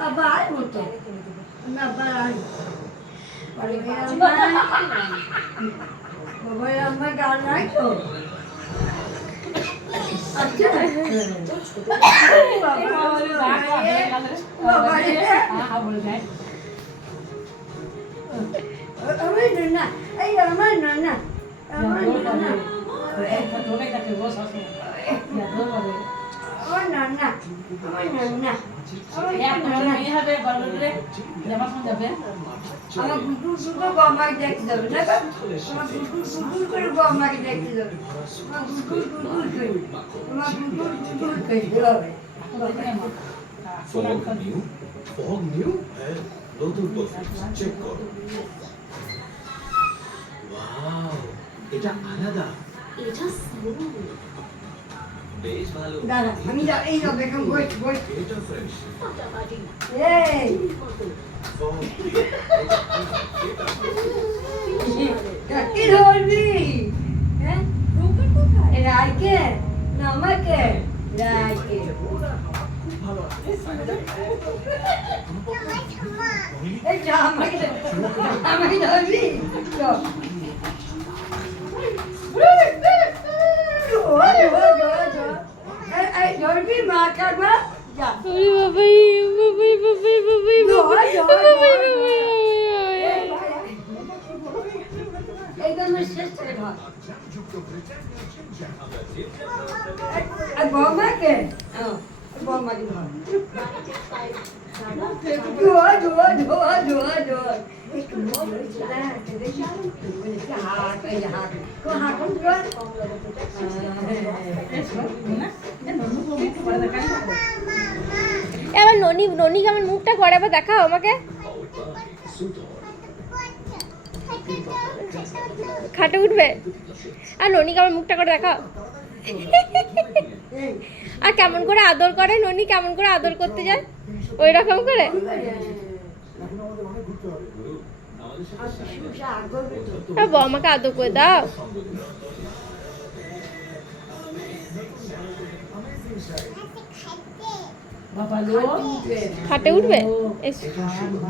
আবার মতো আবার আমার গান নাই তো আমার নানা এই আমার নানা আমার নানা আমার নানা আমার নানা আমার গুটুর দুটো বামাকে দেখতে যাবে না আমার গুটুর গুটুর করে বামাকে দেখতে যাবে আমার গুটুর গুটুর করে আমার গুটুর গুটুর করে যাবে ফগ নিউ হ্যাঁ নতুন পারফিউম চেক করো ওয়াও এটা আলাদা এটা স্মুথ বেশ ভালো দাদা আমি এই যাবে এখন বই এটা ফ্রেশ ফাটাফাটি এই ফগ কি ধরবি হ্যাঁ ব্রোকার কোথায় রাইকে না আমাকে রাইকে এই যা আমাকে আমাকে ধরবি ধরবি মা কাকমা যা এইবার শেষ করে ধর আর বৌমাকে বৌমাকে ধর ধোয়া ধোয়া ধোয়া ধোয়া ধোয়া একটু বল হাত এই হাত তো হাত ধর এবার ননি ননি কেমন মুখটা করে আবার দেখাও আমাকে খাটে উঠবে আর ননি কেমন মুখটা করে দেখাও আর কেমন করে আদর করে ননি কেমন করে আদর করতে যায় ওই রকম করে আমাকে আদর করে দাও খাটে উঠবে